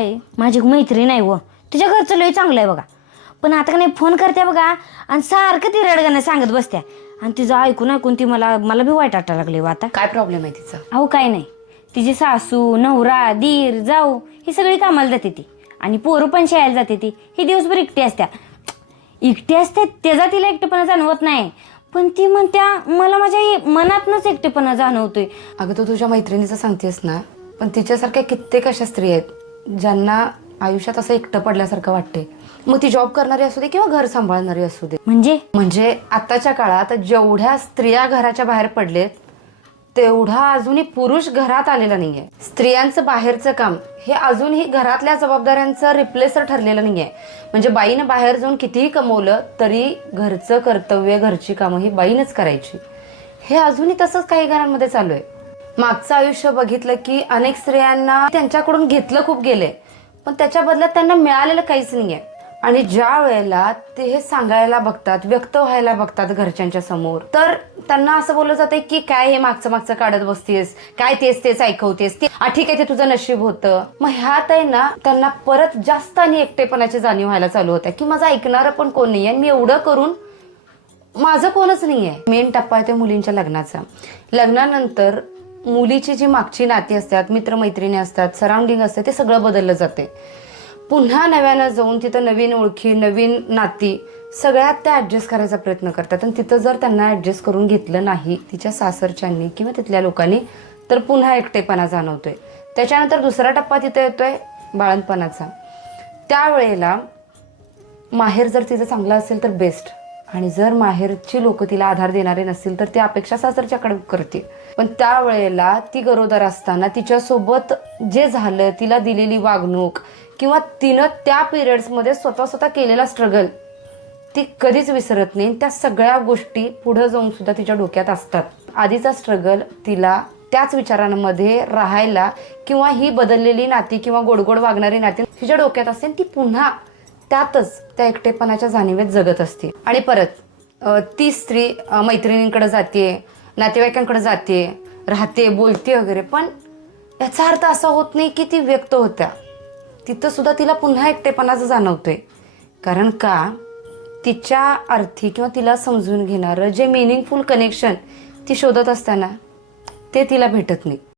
काय माझी मैत्रीण आहे व तिच्या घरचं लय चांगलं आहे बघा, पण आता का नाही फोन करते बघा आणि सारखं ती रडगाणं सांगत बसत्या आणि तिचं ऐकून ऐकून ती मला बी वाईट वाटायला लागले. आता काय प्रॉब्लेम आहे तिचा? अहो काय नाही, तिची सासू नवरा दीर जाऊ ही सगळी कामाला जाते ती आणि पोरं पण शाळेला जाते ती. ही दिवसभर एकटी असते त्याचा तिला एकटेपणा जाणवत नाही, पण ती म्हणत्या मला माझ्या मनातनच एकटेपणा जाणवतोय. अगं तू तुझ्या मैत्रिणीचं सांगतेस ना, पण तिच्यासारख्या कित्येक अशा स्त्री आहेत ज्यांना आयुष्यात असं एकटं पडल्यासारखं वाटते. मग ती जॉब करणारी असू दे किंवा घर सांभाळणारी असू दे. म्हणजे आताच्या काळात जेवढ्या स्त्रिया घराच्या बाहेर पडलेत तेवढा अजूनही पुरुष घरात आलेला नाहीये. स्त्रियांचं बाहेरचं काम हे अजूनही घरातल्या जबाबदाऱ्यांचं रिप्लेसर ठरलेलं नाहीये. म्हणजे बाईनं बाहेर जाऊन कितीही कमवलं तरी घरचं कर्तव्य घरची कामं ही बाईनच करायची. हे अजूनही तसंच काही घरांमध्ये चालू आहे. मागचं आयुष्य बघितलं की अनेक स्त्रियांना त्यांच्याकडून घेतलं खूप गेलंय, पण त्याच्या बदल्यात त्यांना मिळालेलं काहीच नाहीये. आणि ज्या वेळेला ते हे सांगायला बघतात, व्यक्त व्हायला बघतात घरच्यांच्या समोर, तर त्यांना असं बोललं जातंय की काय हे मागचं काढत बसतेस, काय तेच ऐकवतेस, ठीक आहे ते तुझं नशीब होतं. मग ह्यात आहे ना त्यांना परत जास्त आणि एकटेपणाची जाणीव व्हायला चालू होत्या की माझं ऐकणारं पण कोण नाहीये, मी एवढं करून माझं कोणच नाहीये. मेन टप्पा आहे ते मुलींच्या लग्नाचा. लग्नानंतर मुलीची जी मागची नाती असतात, मित्रमैत्रिणी असतात, सराउंडिंग असते, ते सगळं बदललं जाते. पुन्हा नव्यानं जाऊन तिथं नवीन ओळखी नवीन नाती सगळ्यात त्या ऍडजस्ट करायचा प्रयत्न करतात. आणि तिथं जर त्यांना ऍडजस्ट करून घेतलं नाही तिच्या सासरच्यांनी किंवा तिथल्या लोकांनी, तर पुन्हा एकटेपणा जाणवतोय. त्याच्यानंतर दुसरा टप्पा तिथं येतोय बाळंतपणाचा. त्यावेळेला माहेर जर तिचं चांगलं असेल तर बेस्ट, आणि जर माहेरची लोक तिला आधार देणारे नसतील तर ती अपेक्षा सासरच्याकडे करते. पण त्यावेळेला ती गरोदर असताना तिच्यासोबत जे झालं, तिला दिलेली वागणूक किंवा तिनं त्या पिरियड्समध्ये स्वतः केलेला स्ट्रगल ती कधीच विसरत नाही. त्या सगळ्या गोष्टी पुढे जाऊन सुद्धा तिच्या डोक्यात असतात. आधीचा स्ट्रगल तिला त्याच विचारांमध्ये राहायला किंवा ही बदललेली नाती किंवा गोडगोड वागणारी नाती तिच्या डोक्यात असते, ती पुन्हा त्यातच त्या एकटेपणाच्या जाणीवेत जगत असते. आणि परत ती स्त्री मैत्रिणींकडे जाते, नातेवाईकांकडे जाते, राहते, बोलते वगैरे, पण याचा अर्थ असा होत नाही की ती व्यक्त होत्या. तिथं सुद्धा तिला पुन्हा एकटेपणाचं जाणवतोय. कारण का तिच्या अर्थी किंवा तिला समजून घेणारं जे मिनिंगफुल कनेक्शन ती शोधत असताना ते तिला भेटत नाही.